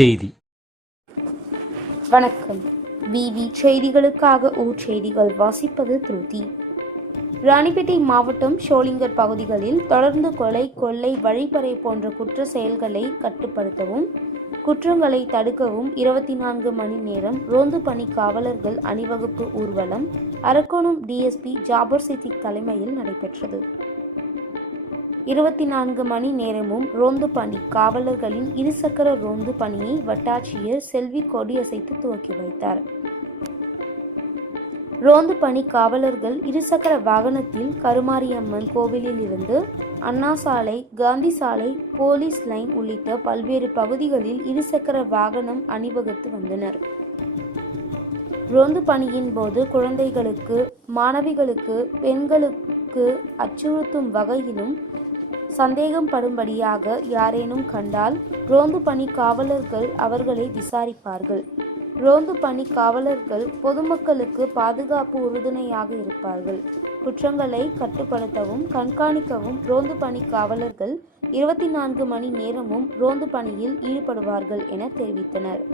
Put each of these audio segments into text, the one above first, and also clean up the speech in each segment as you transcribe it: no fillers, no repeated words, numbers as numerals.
செய்தி. வணக்கம். விவி செய்திகளுக்காக செய்திகள் வாசிப்பது திருதி. ராணிப்பேட்டை மாவட்டம் ஷோலிங்கர் பகுதிகளில் தொடர்ந்து கொலை, கொள்ளை, வழிப்பறை போன்ற குற்ற செயல்களை கட்டுப்படுத்தவும், குற்றங்களை தடுக்கவும் 24 மணி நேரம் ரோந்து பணி காவலர்கள் அணிவகுப்பு ஊர்வலம் அரக்கோணம் டிஎஸ்பி ஜாபர் சித்திக் தலைமையில் நடைபெற்றது. 24 மணி நேரமும் ரோந்து பணி காவலர்களின் இருசக்கர ரோந்து பணியை வட்டாட்சியர் செல்வி கொடியசைத்து துவக்கி வைத்தார். ரோந்து பணி காவலர்கள் இருசக்கர வாகனத்தில் கருமாரியம்மன் கோவிலில் இருந்து அண்ணா சாலை, காந்தி சாலை, போலீஸ் லைன் உள்ளிட்ட பல்வேறு பகுதிகளில் இருசக்கர வாகனம் அணிவகுத்து வந்தனர். ரோந்து பணியின் போது குழந்தைகளுக்கு, மாணவிகளுக்கு, பெண்களுக்கு அச்சுறுத்தும் வகையிலும் சந்தேகம் படும்படியாக யாரேனும் கண்டால் ரோந்து பணி காவலர்கள் அவர்களை விசாரிப்பார்கள். ரோந்து பணி காவலர்கள் பொதுமக்களுக்கு பாதுகாப்பு உறுதுணையாக இருப்பார்கள். குற்றங்களை கட்டுப்படுத்தவும் கண்காணிக்கவும் ரோந்து பணி காவலர்கள் 24 மணி நேரமும் ரோந்து பணியில் ஈடுபடுவார்கள் என தெரிவித்தனர்.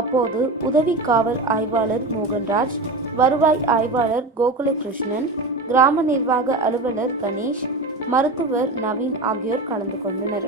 அப்போது உதவி காவல் ஆய்வாளர் மோகன்ராஜ், வருவாய் ஆய்வாளர் கோகுலகிருஷ்ணன், கிராம நிர்வாக அலுவலர் கணேஷ், மருத்துவர் நவீன் ஆகியோர் கலந்து கொண்டனர்.